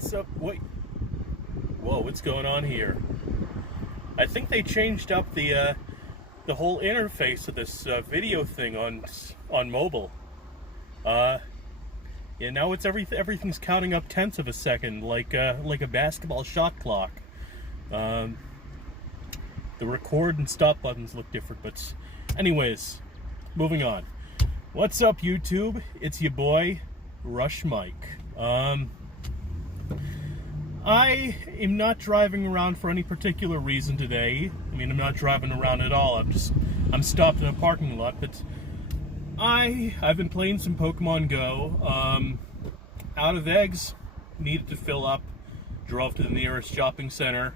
What's up? Wait. Whoa, what's going on here? I think they changed up the whole interface of this video thing on mobile. Yeah, now it's everything's counting up tenths of a second, like a basketball shot clock. The record and stop buttons look different, but anyways, moving on. What's up, YouTube? It's your boy, Rush Mike. I am not driving around for any particular reason today. I mean, I'm not driving around at all. I'm stopped in a parking lot, but I've been playing some Pokemon Go. Out of eggs, needed to fill up. Drove to the nearest shopping center,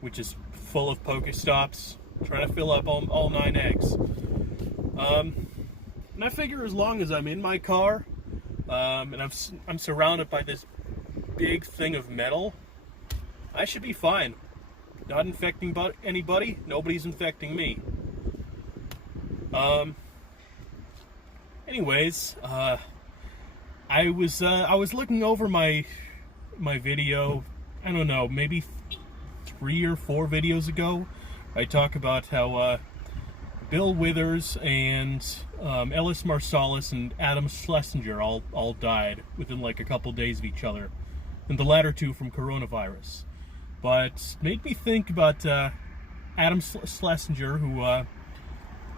which is full of Pokestops. Trying to fill up all 9 eggs. And I figure as long as I'm in my car, and I'm surrounded by this big thing of metal, I should be fine. Not infecting anybody. Nobody's infecting me. Anyways, I was looking over my video. I don't know, maybe 3 or 4 videos ago. I talk about how Bill Withers and Ellis Marsalis and Adam Schlesinger all died within like a couple days of each other, and the latter two from coronavirus. But made me think about Adam Schlesinger, who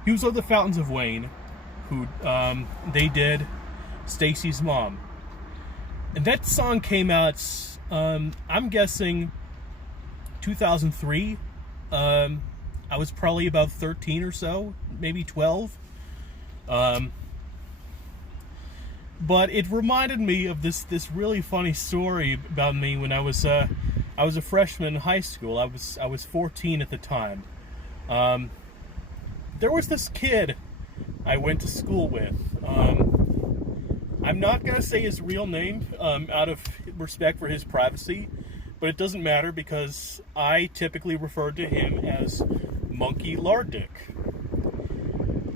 he was of the Fountains of Wayne, who they did Stacy's mom, and that song came out. I'm guessing 2003. I was probably about 13 or so, maybe 12. But it reminded me of this really funny story about me when I was a freshman in high school. I was 14 at the time. There was this kid I went to school with. I'm not gonna say his real name out of respect for his privacy, but it doesn't matter because I typically referred to him as Monkey Lardick.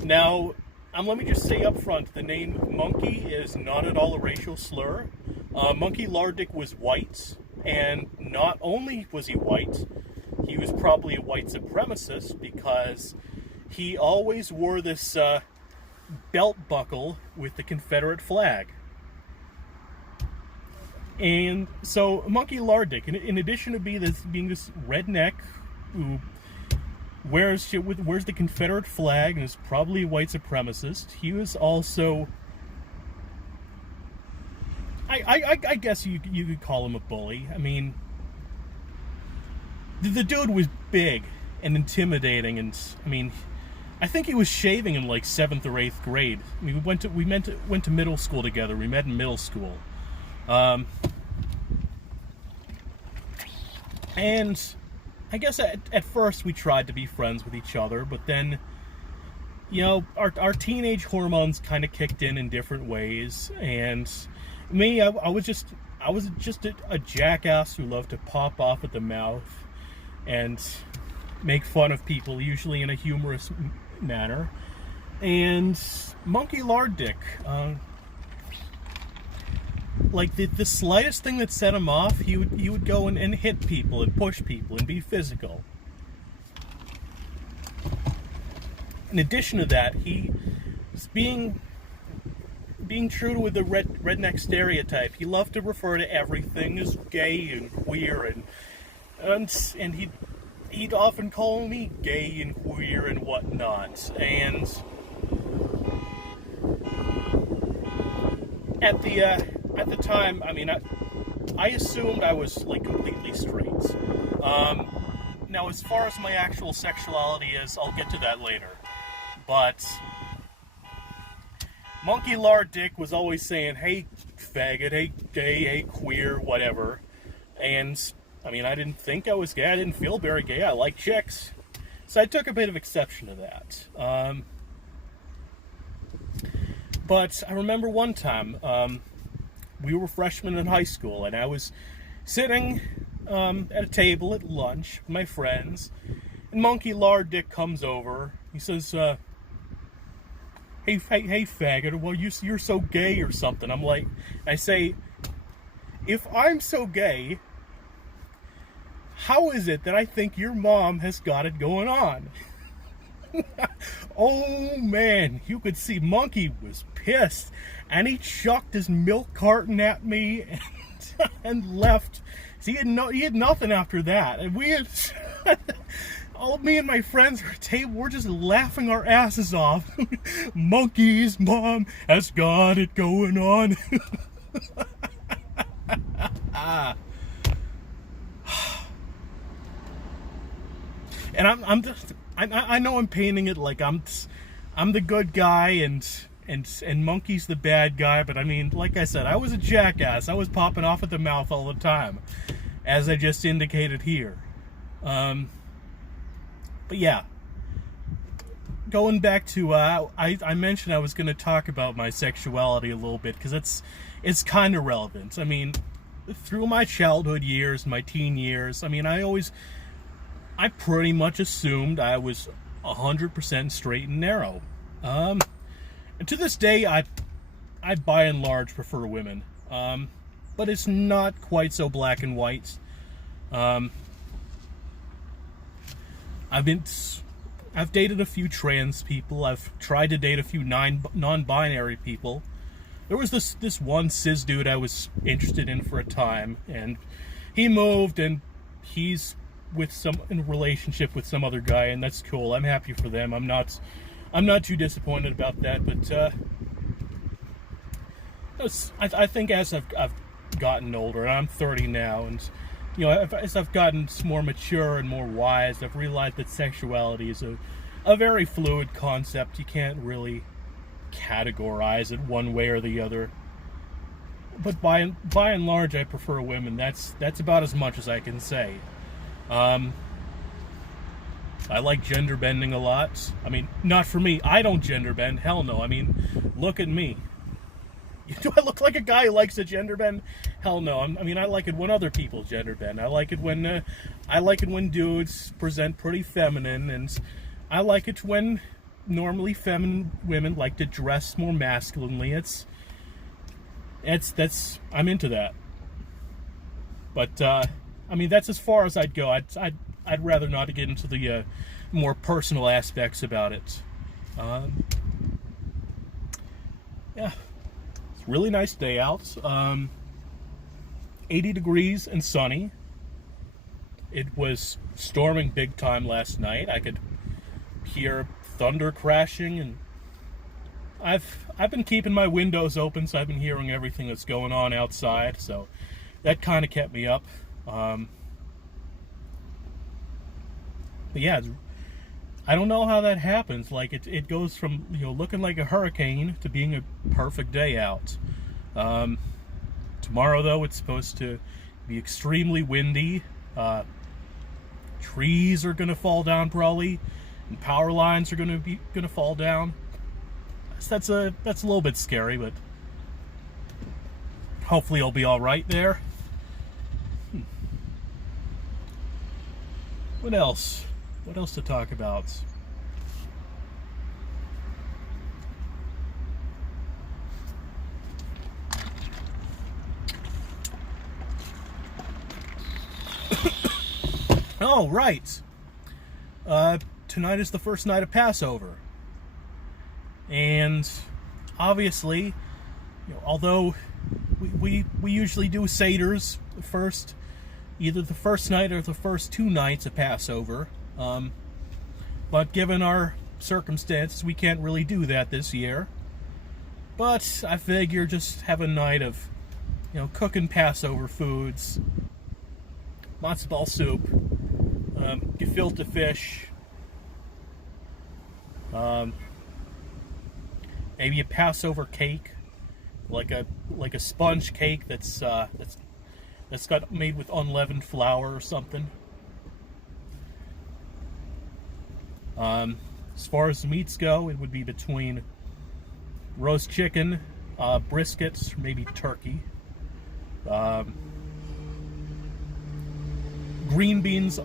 Now, let me just say up front, the name Monkey is not at all a racial slur. Monkey Lardick was white, and not only was he white, he was probably a white supremacist because he always wore this belt buckle with the Confederate flag. And so Monkey Lardick, in addition to being this redneck who wears the Confederate flag and is probably a white supremacist, he was also, I guess you could call him a bully. I mean, the dude was big and intimidating, and I mean, I think he was shaving in like 7th or 8th grade. I mean, we went to middle school together. We met in middle school. And I guess at first we tried to be friends with each other, but then, you know, our teenage hormones kind of kicked in different ways, and me, I was just a jackass who loved to pop off at the mouth and make fun of people, usually in a humorous manner. And Monkey Lardick, like the slightest thing that set him off, he would go and hit people and push people and be physical. In addition to that, he was being true to the redneck stereotype. He loved to refer to everything as gay and queer, and he'd often call me gay and queer and whatnot. And at the time, I mean, I assumed I was like completely straight. Now, as far as my actual sexuality is, I'll get to that later. But Monkey Lardick was always saying, "Hey, faggot, hey, gay, hey, queer, whatever." And I mean, I didn't think I was gay. I didn't feel very gay. I like chicks, so I took a bit of exception to that. But I remember one time, we were freshmen in high school, and I was sitting at a table at lunch with my friends, and Monkey Lardick comes over. He says, hey, faggot, well, you're so gay or something. I say, if I'm so gay, how is it that I think your mom has got it going on? Oh man, you could see Monkey was pissed, and he chucked his milk carton at me and left. So he had nothing after that, and we had all me and my friends at our table. We're just laughing our asses off. Monkey's mom has got it going on. And I know I'm painting it like I'm the good guy and Monkey's the bad guy, but I mean, like I said, I was a jackass. I was popping off at the mouth all the time, as I just indicated here. But yeah, going back to I mentioned I was going to talk about my sexuality a little bit because it's kind of relevant. I mean, through my childhood years, my teen years, I mean, I pretty much assumed I was 100% straight and narrow. And to this day, I by and large prefer women. But it's not quite so black and white. I've dated a few trans people. I've tried to date a few non-binary people. There was this one cis dude I was interested in for a time, and he moved, and he's in a relationship with some other guy, and that's cool. I'm happy for them. I'm not too disappointed about that. But I think as I've gotten older, and I'm 30 now, and as I've gotten more mature and more wise, I've realized that sexuality is a very fluid concept. You can't really categorize it one way or the other. But by and large, I prefer women. That's about as much as I can say. I like gender bending a lot. I mean, not for me. I don't gender bend. Hell no. I mean, look at me. Do I look like a guy who likes to gender bend? Hell no. I mean, I like it when other people gender bend. I like it when dudes present pretty feminine, and I like it when normally feminine women like to dress more masculinely. I'm into that. But I mean, that's as far as I'd go. I'd rather not get into the more personal aspects about it. Yeah, it's a really nice day out. 80 degrees and sunny. It was storming big time last night. I could hear thunder crashing, and I've been keeping my windows open, so I've been hearing everything that's going on outside. So that kind of kept me up. But yeah, I don't know how that happens. Like it goes from looking like a hurricane to being a perfect day out. Tomorrow though, it's supposed to be extremely windy. Trees are gonna fall down probably, and power lines are gonna fall down. So that's a little bit scary, but hopefully I'll be all right there. What else? What else to talk about? Oh, right. Tonight is the first night of Passover. And obviously, although we usually do Seders either the first night or the first 2 nights of Passover. But given our circumstances, we can't really do that this year. But I figure just have a night of, cooking Passover foods, matzo ball soup, gefilte fish, maybe a Passover cake, like a sponge cake that's got made with unleavened flour or something. As far as the meats go, it would be between roast chicken, briskets, maybe turkey, green beans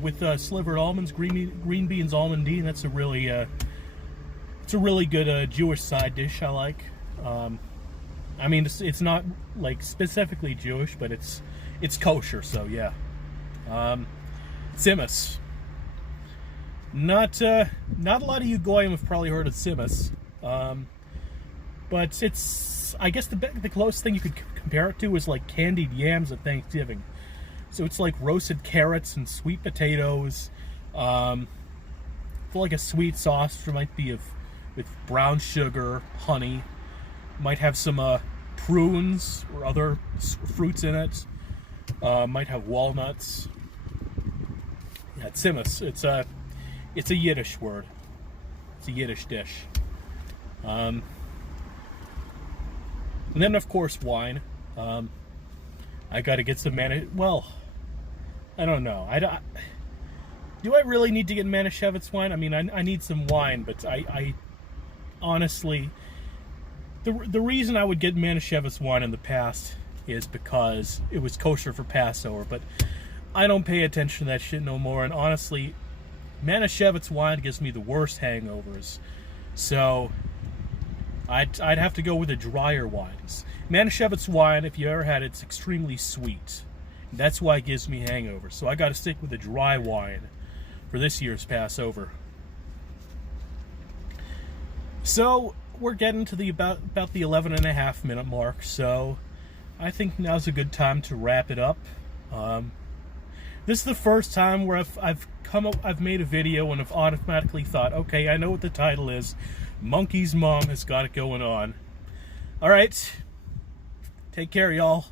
with slivered almonds, green beans almondine. That's a really good Jewish side dish I like. I mean, it's not like specifically Jewish, but it's kosher. So yeah, Tzimmus. Not a lot of you goyim have probably heard of Tzimmus, but it's, I guess the closest thing you could compare it to is like candied yams at Thanksgiving. So it's like roasted carrots and sweet potatoes. For like a sweet sauce, there might be with brown sugar, honey. Might have some prunes or other fruits in it. Might have walnuts. Yeah, tzimmus. It's a Yiddish word. It's a Yiddish dish. And then of course wine. I got to get some well, I don't know. Do I really need to get Manischewitz wine? I mean, I need some wine, but I honestly, the reason I would get Manischewitz wine in the past is because it was kosher for Passover, but I don't pay attention to that shit no more, and honestly, Manischewitz wine gives me the worst hangovers, so I'd have to go with the drier wines. Manischewitz wine, if you ever had it, it's extremely sweet. That's why it gives me hangovers, so I got to stick with the dry wine for this year's Passover. So we're getting to the about the 11.5 minute mark, so I think now's a good time to wrap it up. This is the first time where I've made a video and have automatically thought, okay, I know what the title is. Monkey's mom has got it going on. All right, take care, y'all.